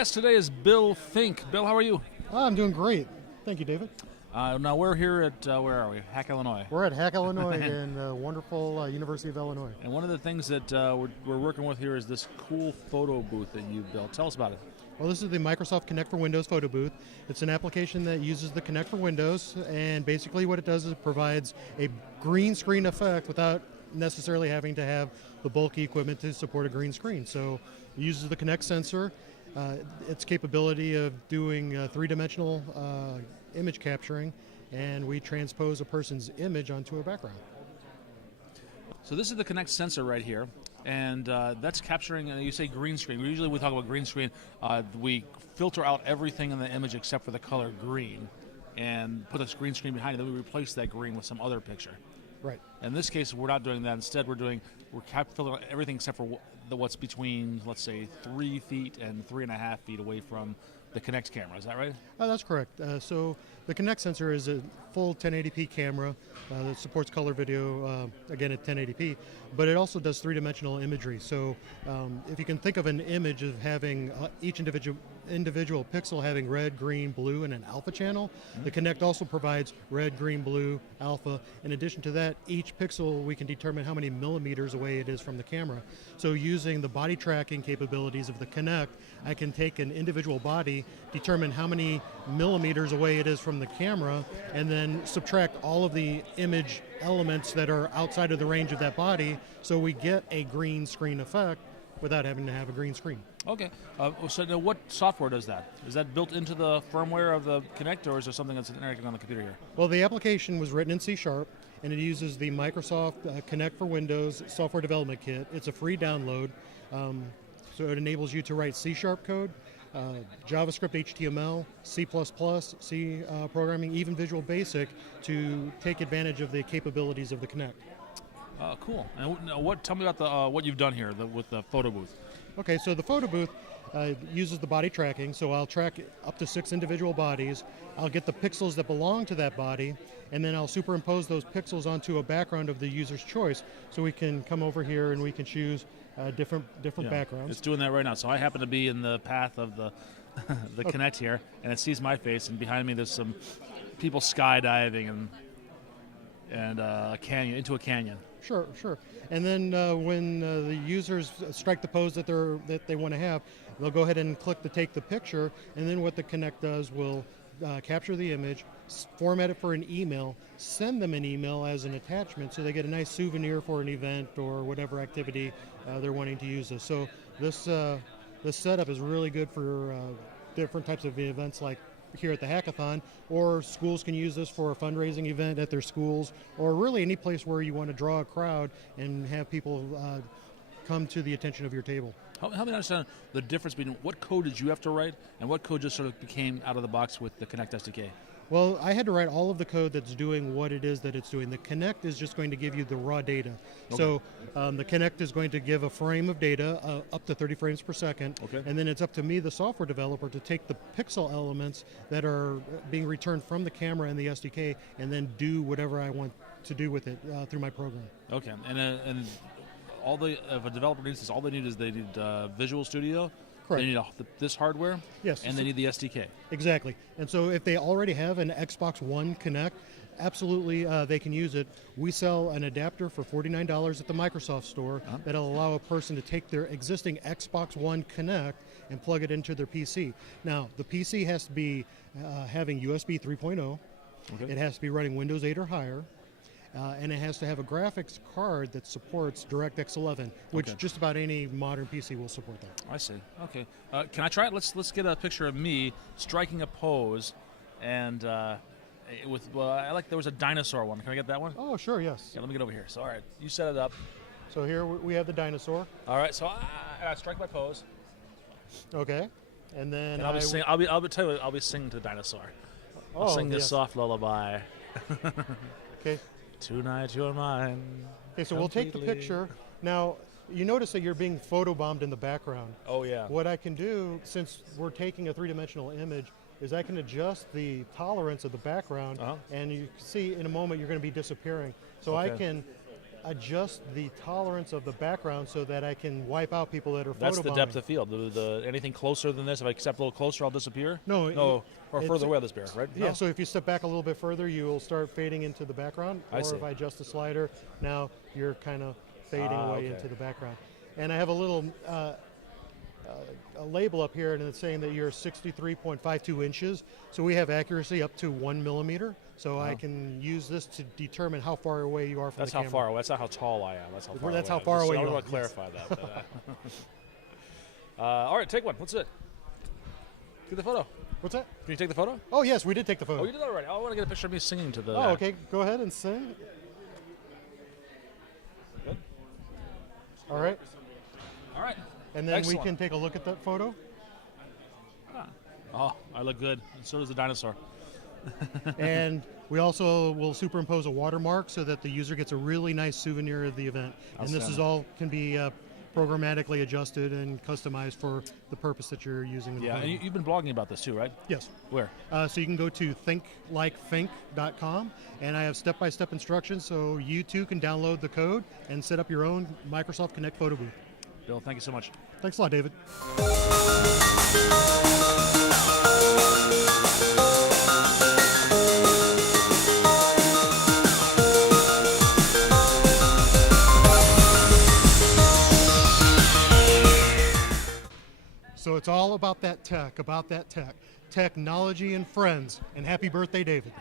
guest today is Bill Fink. Bill, how are you? I'm doing great. Thank you, David. Now we're here at, where are we? Hack, Illinois. We're at Hack, Illinois in the wonderful University of Illinois. And one of the things that we're working with here is this cool photo booth that you built. Tell us about it. Well, this is the Microsoft Kinect for Windows photo booth. It's an application that uses the Kinect for Windows, and basically what it does is it provides a green screen effect without necessarily having to have the bulky equipment to support a green screen. So it uses the Kinect sensor, its capability of doing three-dimensional image capturing, and we transpose a person's image onto a background. So this is the Kinect sensor right here, and that's capturing, you say green screen. Usually we talk about green screen, we filter out everything in the image except for the color green and put a green screen behind it, then we replace that green with some other picture. Right. In this case, we're not doing that. Instead, we're filtering out everything except for what's between, let's say, 3 feet and 3.5 feet away from the Kinect camera. Is that right? That's correct. So the Kinect sensor is a full 1080p camera that supports color video, again at 1080p, but it also does three-dimensional imagery. So if you can think of an image of having each individual pixel having red, green, blue, and an alpha channel, the Kinect also provides red, green, blue, alpha. In addition to that, each pixel we can determine how many millimeters away it is from the camera. So using the body tracking capabilities of the Kinect, I can take an individual body, determine how many millimeters away it is from the camera, and then subtract all of the image elements that are outside of the range of that body, so we get a green screen effect without having to have a green screen. Okay. So now what software does that? Is that built into the firmware of the Kinect, or is there something that's interacting on the computer here? Well, the application was written in C#, and it uses the Microsoft Kinect for Windows software development kit. It's a free download, so it enables you to write C# code, JavaScript, HTML, C++, C programming, even Visual Basic to take advantage of the capabilities of the Kinect. Cool. And tell me about what you've done here with the photo booth. Okay, so the photo booth uses the body tracking, so I'll track up to 6 individual bodies. I'll get the pixels that belong to that body, and then I'll superimpose those pixels onto a background of the user's choice. So we can come over here and we can choose different backgrounds. It's doing that right now. So I happen to be in the path of the Kinect here, and it sees my face, and behind me there's some people skydiving and a canyon, into a canyon. Sure. And then when the users strike the pose that they want to have, they'll go ahead and click to take the picture, and then what the Kinect does will capture the image, format it for an email, send them an email as an attachment, so they get a nice souvenir for an event or whatever activity they're wanting to use this. So this setup is really good for different types of events like here at the hackathon, or schools can use this for a fundraising event at their schools, or really any place where you want to draw a crowd and have people come to the attention of your table. Help me understand the difference between what code did you have to write and what code just sort of became out of the box with the Kinect SDK? Well, I had to write all of the code that's doing what it is that it's doing. The Kinect is just going to give you the raw data. Okay. So the Kinect is going to give a frame of data up to 30 frames per second, okay. And then it's up to me, the software developer, to take the pixel elements that are being returned from the camera and the SDK and then do whatever I want to do with it through my program. Okay, and if a developer needs this, all they need is Visual Studio. Correct. They need this hardware, yes, and they need the SDK. Exactly. And so if they already have an Xbox One Kinect, absolutely they can use it. We sell an adapter for $49 at the Microsoft store that'll allow a person to take their existing Xbox One Kinect and plug it into their PC. Now, the PC has to be having USB 3.0. Okay. It has to be running Windows 8 or higher. And it has to have a graphics card that supports DirectX 11, which just about any modern PC will support that. I see. Okay. Can I try it? Let's get a picture of me striking a pose, and I like there was a dinosaur one. Can I get that one? Oh, sure. Yes. Yeah. Let me get over here. So all right, you set it up. So here we have the dinosaur. All right. So I strike my pose. Okay. And then I'll be singing. I'll be singing to the dinosaur. I'll sing this soft lullaby. Okay. Tonight you're mine. Okay, so we'll take the picture. Now, you notice that you're being photobombed in the background. Oh, yeah. What I can do, since we're taking a three-dimensional image, is I can adjust the tolerance of the background, and you can see in a moment you're going to be disappearing. So I can adjust the tolerance of the background so that I can wipe out people that are That's the photobombing. depth of field. Anything closer than this, if I step a little closer, I'll disappear? No, or it's- further away, I'll disappear, right? Yeah, No? so if you step back a little bit further, you will start fading into the background. I Or see. if I adjust the slider, now you're kind of fading away okay. into the background. And I have a little a label up here, and it's saying that you're 63.52 inches. So we have accuracy up to 1 millimeter. So I can use this to determine how far away you are from That's the how camera. far away. That's not how tall I am. That's how far That's away how far I am. away I you want are, to clarify that. All right, take one. What's it? Get the photo. What's that? Can you take the photo? Oh, yes, we did take the photo. Oh, you did that already. I want to get a picture of me singing to the. Oh, okay. Go ahead and sing. Good. All right. All right. And then Excellent. we can take a look at that photo. Oh, I look good. And so does the dinosaur. And we also will superimpose a watermark so that the user gets a really nice souvenir of the event. And this is Outstanding. all can be programmatically adjusted and customized for the purpose that you're using. In the Yeah, photo. and you've been blogging about this too, right? Yes. Where? So you can go to thinklikefink.com, and I have step-by-step instructions so you too can download the code and set up your own Microsoft Kinect photo booth. Bill, thank you so much. Thanks a lot, David. So it's all about that tech, technology and friends. And happy birthday, David.